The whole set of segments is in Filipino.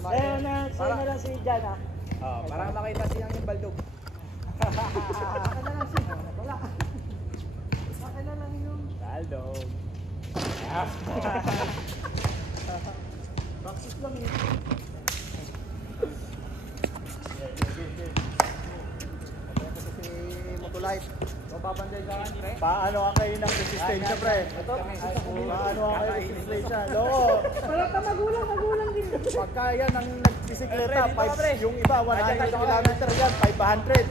Sa'yo na lang si Jan ha. Para makita siya yung baldog. Akin na lang siya. Wala. Akin na lang yung Baldog. Baksis lang yun. Motolite. Mapapanday ka pre. Paano ka kayo ng resistensya, pre? Paano ka kayo ng resistensya? Loko. Parang magulang din. Pagka yan ang nagbisikleta, yung iba 100 km yan, 500.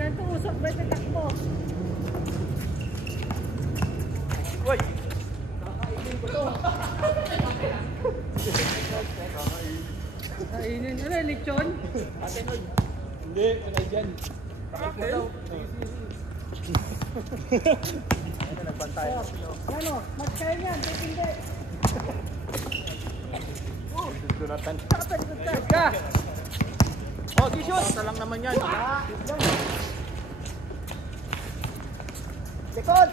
Sento usap ba ito takbo? Uy! Kainin nyo na, lechon? Hindi, kanay dyan. Ito, nagbantay. Ano, magkain yan, hindi. Dunatan. Ka! Oh, shoot! Basta lang naman yan. Likod!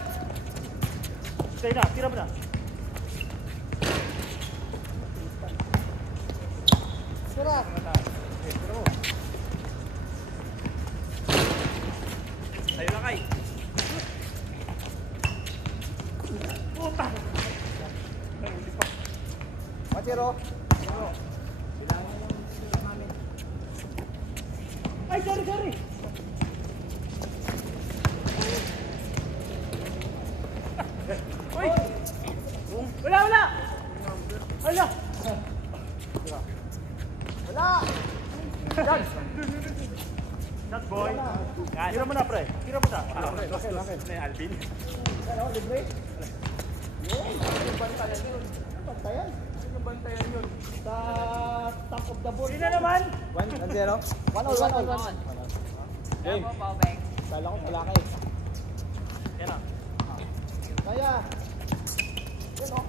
Stay na, tira mo na. Tira! Tayo lang kay. Puta! Matiro. Ay, sorry! Uy! Wala! Wala! Shot! Shot, boy! Tira mo na, pre. Tira mo na. Laki. Alvin. Ano, libre? Bantayan. Ano bantayan yun? Sa top of the board. Sino naman? 1-0. 1-1. Game. Kala ko pala kayo. Yan na. Kaya. Yan o.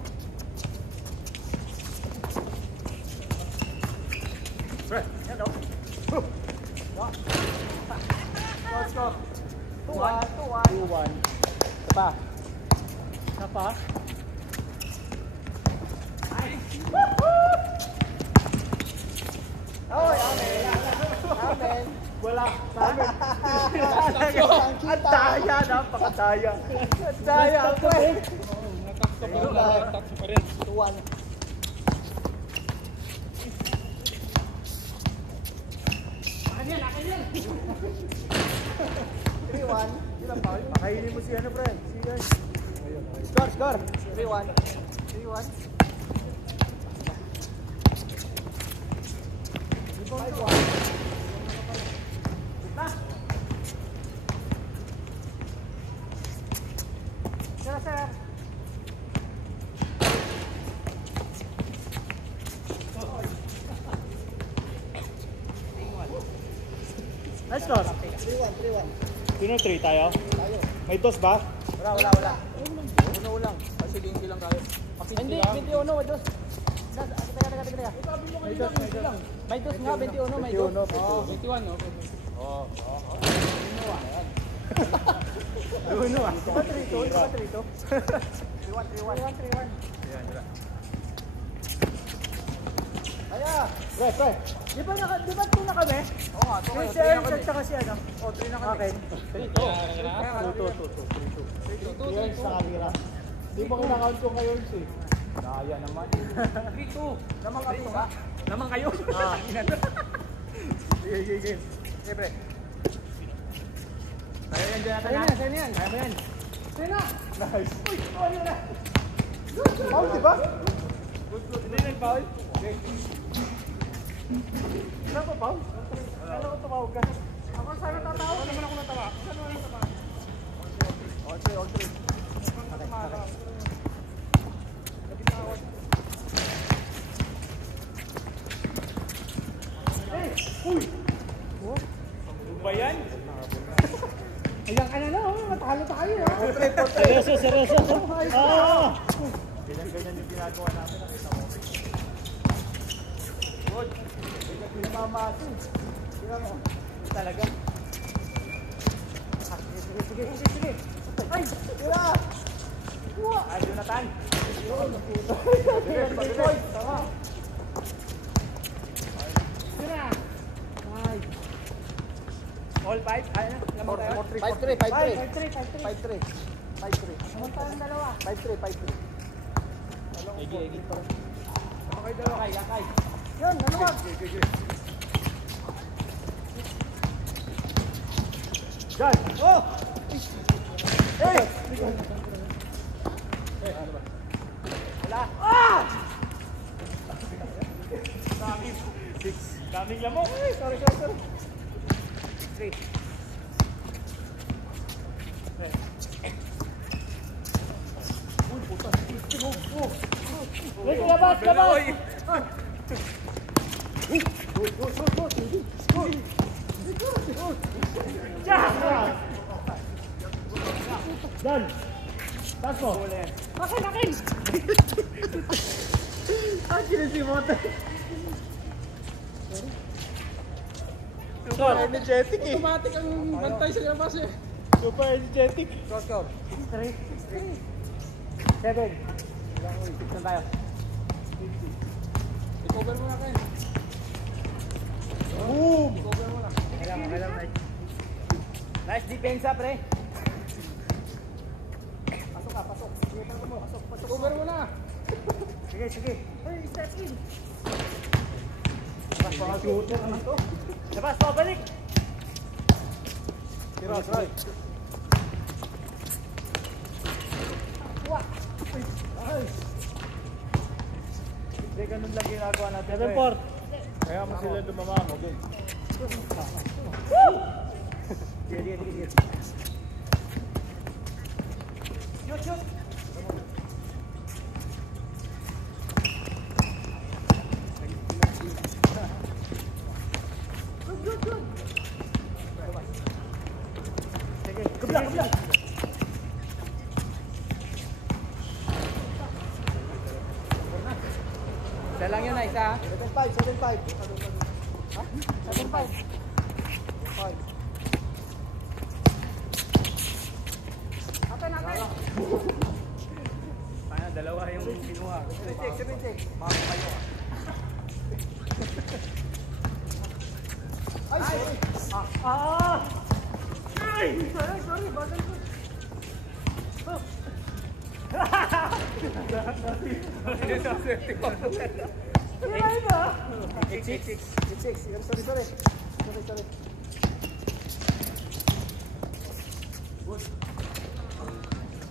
Pre, yan o. Score. 2-1. Pa. Napa? Oy, amen. Wala. Amen. Ang daya, napakadaya. Ang daya ako eh. Taxi pa rin. 2-1. Akin yan! 3-1. Ilang foul? Makainin mo si ano, pre. Si guys. Score. 3-1. 3-1. 5-1. Sir. Nice score. 3-1. Sino 3 tayo? Tayo. May dos ba? Wala. Uno lang. Kasi hindi lang tayo. Hindi, 21, may dos. Teka. May dos nga, 21, may dos. 21, no? Oo. Uno ah. Diba 3-2? 3-1. Kaya. Pre. Di ba 2 na kami? Oo nga. Si Sir, at saka si ano? 3 na kami. Okay. 2. Yan sa kamera. Di mo kinakount ko ngayon si. Kaya naman. 3-2. Namang kayo nga. Naman kayo. Sige. Siyempre. Kaya yan dyan natin. Sa'yo na yan. Kaya mo yan. Sa'yo na! Nice. Ano na? Foul, di ba? Hindi nag-foul? Okay. Saan pa, Paul? Kala ko tumawag ka. Ako saan natatawa? Ano naman ako natawa? Saan naman natawa? All three. Uy! Ano ba yan? Ayan ka na lang, matalo tayo ha. Seryoso. Ganyan yung ginagawa namin. Nakita mo. Good. Pinamamasin. Tira mo. Talaga. Sige. Ay! Tira! Ay, Jonathan. Pabilis. Tama. All five? Ay, ano? Lamang tayo? 5-3, 5-3. 5-3. Lamang tayo ng dalawa. 5-3. Egi. Lakay, lakay. Yun, naluwag. Dyan. Oh! Hey! Wala. Ah! Daming lamok. Sorry. 3. Wait, labas! Dyan! Taas mo! Makin! Sinisimote. Super energetic eh. Automatic ang bantay sa labas eh. Super energetic. Score. 6-3. 7. Saan tayo? I-cover mo na, Ken. Boom! I-cover mo na. Kailangan. Nice defense pre. Pasok. Sige, pasok. Cover mo na. Sige. Hey, step in. Shooter naman to. Labas, pabalik! Try. Hindi, ganun lang ginagawa natin. 7-4. Kaya mo sila lumamamo. Sige. Shoot. Good. Sige, Kabla. Isa lang yun na, isa. 7-5. Ha? 7-5. Natin. Dalawa yung kinuha. 76. Makakayo. Ay, sorry. Ay! Sorry. Bagal ko. Kailangan ba? 6-6. Sorry.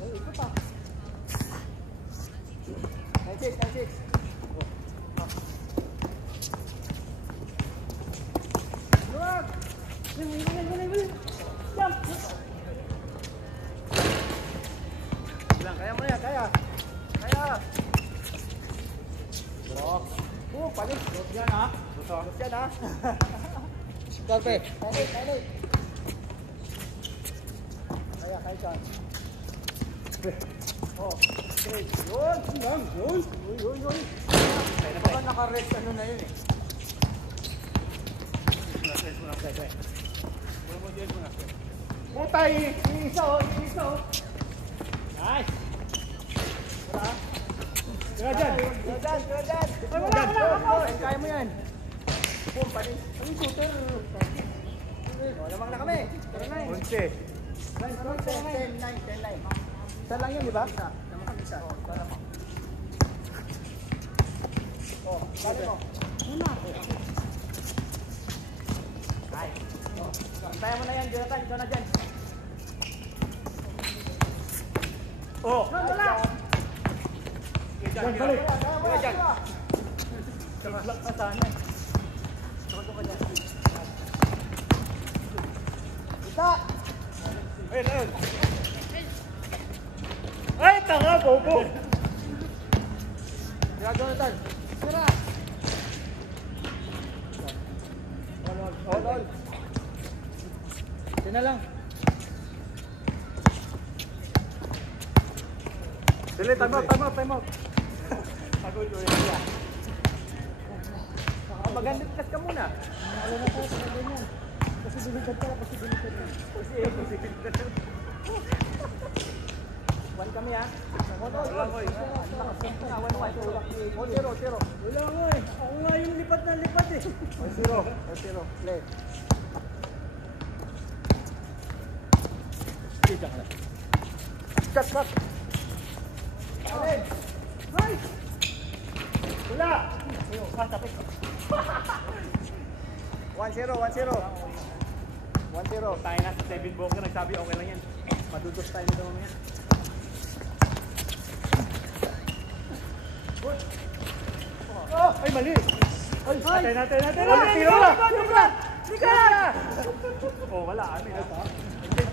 Ito pa. 96. Luwag! Will. Jump! Kaya mo yan, kaya. Palis. Dos yan ha. Kalpe. Kaya. Kaya. Okay. Yun. Yun. Baka naka-rest ano na yun eh. Putay! Isa oh! Nice! Tira dyan! Wala. Kaya mo yan. Boom, panis. Ang shooter. Lamang na kami. Tara na eh. 11. 10-9. Isa lang yun, di ba? Isa. Dali mo. Kaya mo na yan, Jonathan. Ikaw na dyan. Oh! Wala. Dyan, balik! Dyan. Block ka sana eh. Isa. Ayun! Ay, tanga, bobo! Kaya, Jonathan. Tara. All. Ito na lang. Dili, time out! Pagod ko yun. Magandang kas ka muna. Alam na tayo sa ganyan. Posibilidad ka. One kami ha. Wala ko eh. 1-0. Wala ko eh. Ako nga yung lipat na lipat eh. 1-0. Play. Shot. Wala! Tapos. 1-0. Tayo na sa 7 buong ka nagsabi okay lang yan. Madudos tayo nito mamaya. Ay mali! Ay! Natin! Tiro mo na! Oh wala. Ano yun?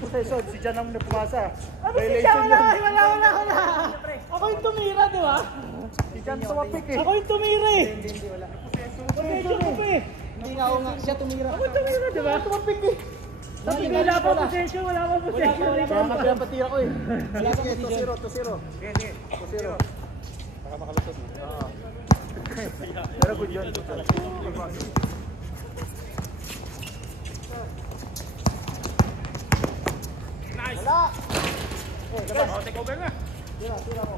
Possession. Si Jan ang napumasa. Violation yan. Wala. Ako yung tumira, di ba? Si Jan tumapik eh. Ako yung tumira eh. Hindi, wala. Possession mo pa eh. Hindi nga ako nga. Siya tumira. Ako tumira di ba? Tumapik eh. Sabi ko wala pa possession. Wala pa possession. Kaya nga pinapatira ko eh. Sige, 2-0. Sige. 2-0. Baka makalusot. Pero good yun. Nice! Wala. Oh, take over na. Tira mo.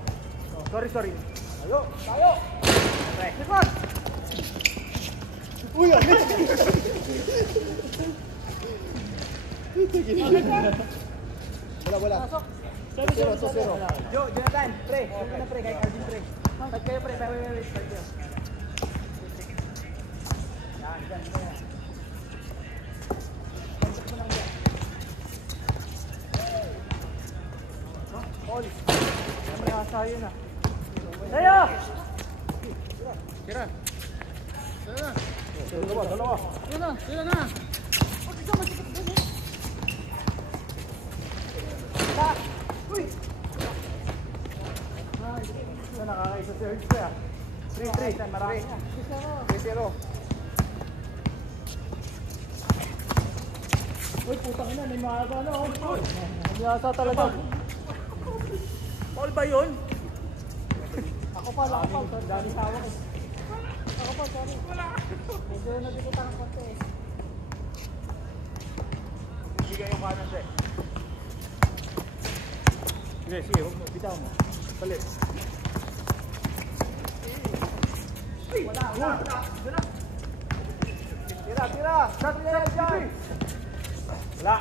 Sorry. Tayo. Likod! Uy, Wala. 2-0. Jonathan, pre. Huwag ka na pre. Kahit Alvin pre. Tag kayo pre. Wait. Tag kayo. Yan. All. May asayo na. Tayo! Tira. Dalawa. Tira na. Uy! Nakakaisa si Hertz kaya. 3-3. Marami. 3-0. Uy, putang ina, may mga ano. May asa talaga. Paul ba yun? Ako pa. Dami hawak eh. Ako pa, sorry. Medyo nagkikita ng konti eh. Bigay yung kanan siya. Sige, huwag mo. Bitaw mo. Palit. Wala. Tira. Shot dyan. Wala.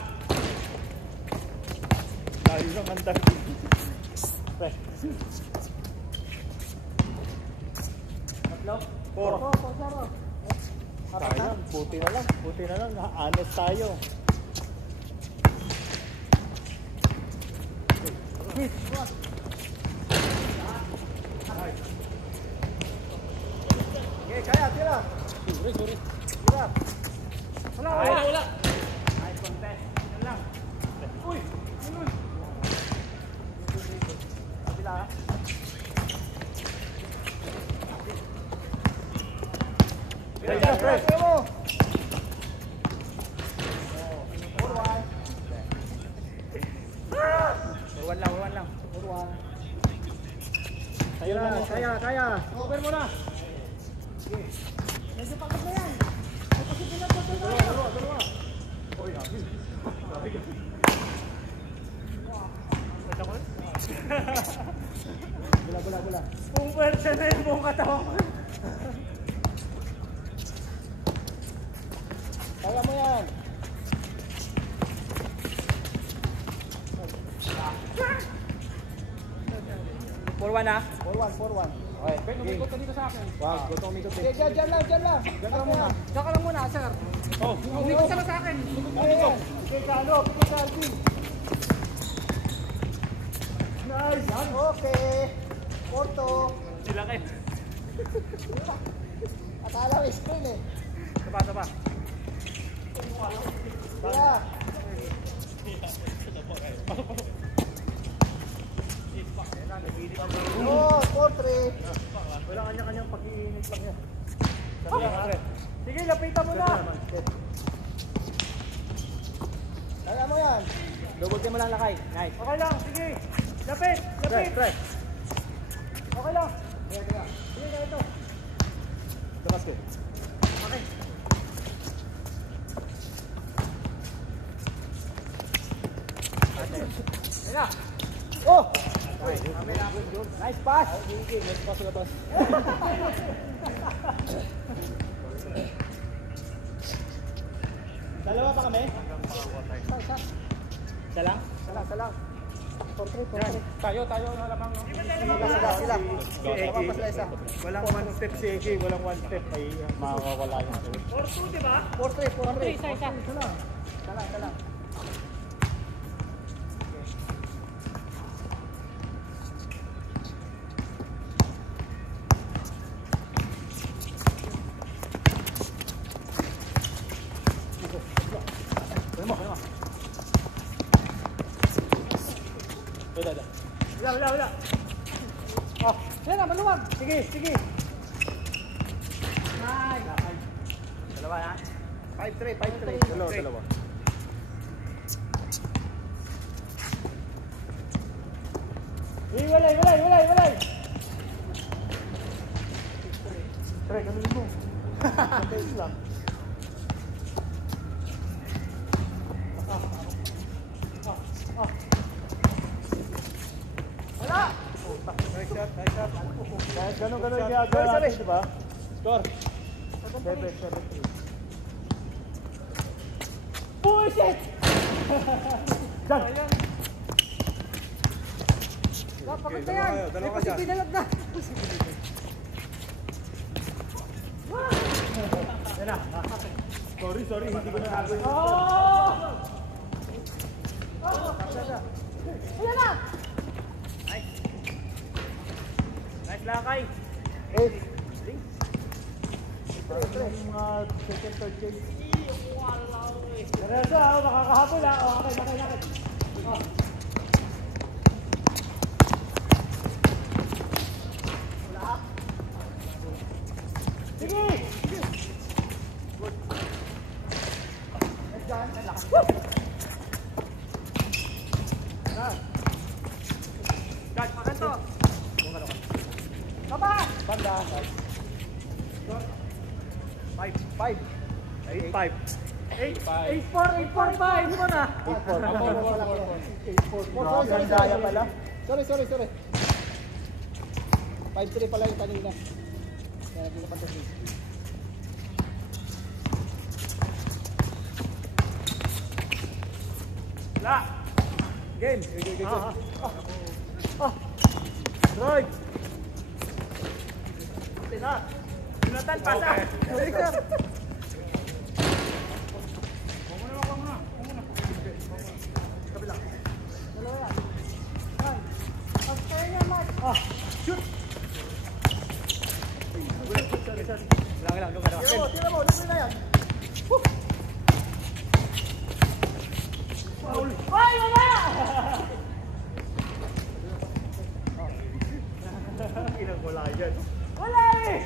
Layo ng hantag. Pre. Tatlo. 4. Sayang, buti na lang. Honest tayo. Okay, kaya, tira. Sorry. Tira. Wala. Nice contest. Yan lang. Uy! Kabila ha. Pre mo. 4-1 lang. 4-1. Kaya. Over mo na. Medyo pagod na yan. Kasi pinagpagod na yan. Dalawa. Uy, nabi. Bula. Kung pwersa na yung buong katawan ko. Kaya mo yan. Ha? 4-1. Okay. Umikot ka dito sa akin. Wag, gutong umikot eh. Diyan lang. Diyan lang muna. Tsaka lang muna, sir. Oh, Umikot ka sa akin. Ayan. Okay, Kano. Pikot sa Alvin. nice! Okay. Porto. Sila kayo. Akala ko screen eh. Taba. Kaya. Oh, 4-3. Wala kanya-kanyang pag-iinit lang yan. Sige, lapitan mo na. Kaya mo yan. Double mo lang lakay. Nice. Okay lang, sige. Lapit. Pre. Okay lang. Sige, ganito. Labas ko. Okay. Ayan na. Oh! Nice pass! Okay, nice pass na pass. Dalawa pa kami? Isa lang? Isa lang. 4-3. Tayo na lamang. Sila. Walang one step si Eki, walang one step ay makakawala yung 4-2, di ba? 4-3. Isa. Isa lang. Wala. Oh, yan na, maluwag. Sige. Nice. Dalawa na? 5-3. Dalawa. Walay. Pre, ganun mo. Base lang. Wala. Nice shot. Ganun yung ginagawa natin, di ba? Score. 7-3. Bullshit! Diyan! Pagod na yan. May posibilidad na. Yan na. Sorry, hindi ko na nagawin. Oh! Ayan na! Nice lakay. 8. Mga second, third chase. Neresa, makakahabol ha. Okay. Oh. Sige! Guys, makan to. Baba! Banda. 5. 8-5. 8-4 ba? 8-4 na. 8-4. Ang daya pala. Sorry. 5-3 pala yung kanina. Kaya hindi ko pa ito. La! Game! Right! Jonathan, pasa! Shoot! Lang, doon ka na. Tira mo, lumin na yan. Ay, wala! Inang wala yan. Wala eh!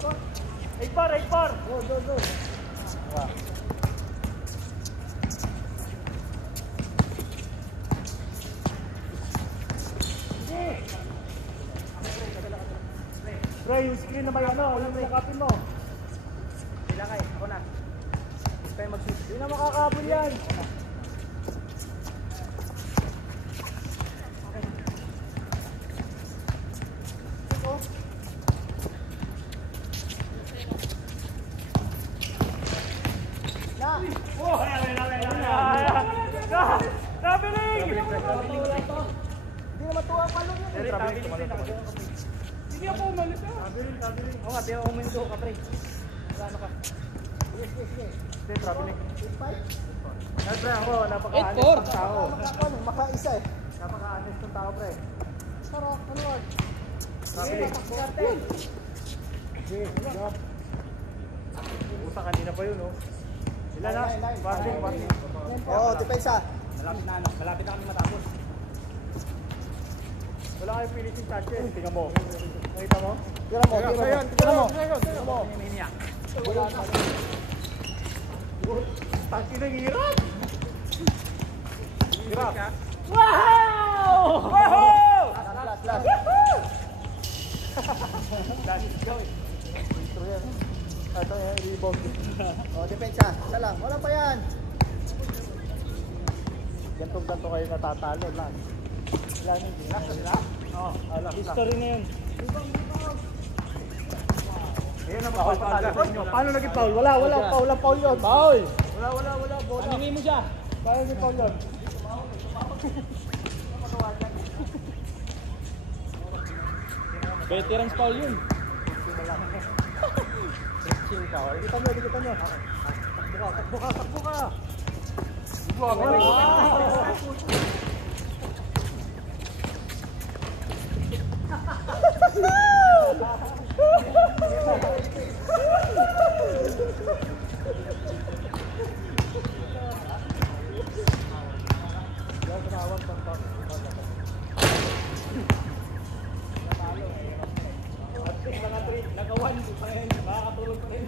Score. 8-4! Go. Pre, yung screen na may ano, yung nakapin mo. Lakay, ako na. Gusto tayo mag-shoot. Hindi na makakabol yan. Traveling! Hindi naman tuwa ang palong yan. Hindi ako umalis ah. Oo nga, pero uminto ka, pre. Ano ka? Hindi, traveling. 8-5? Pre, ako, napaka-honest ng tao. Makaisa eh. Napaka-honest ng tao, pre. Tara, maluwag. Traveling. Sige, job. Puta, kanina pa yun, oh. Ilan na? Passing. Oo, depensa. Malapit na kami matapos. Wala kayong finishing touches. Tingnan mo. Nakita mo? Tira mo. Tangki ng hirap! Hirap! Wow! Last. Last go. Ito yung rebound. Oo, depensa. Isa lang. Wala pa yan. Ganto kayo natatalo lang. Ilan yung ginasa nila? Oo, alam. History na yun. Ayan ang foul. Paano naging foul? Wala foul yun. Foul! Wala, bola. Aningin mo siya. Paano naging foul yun? Veterans foul yun. Kita nyo. Takbo ka. Nagawan. Makakatulog pa rin.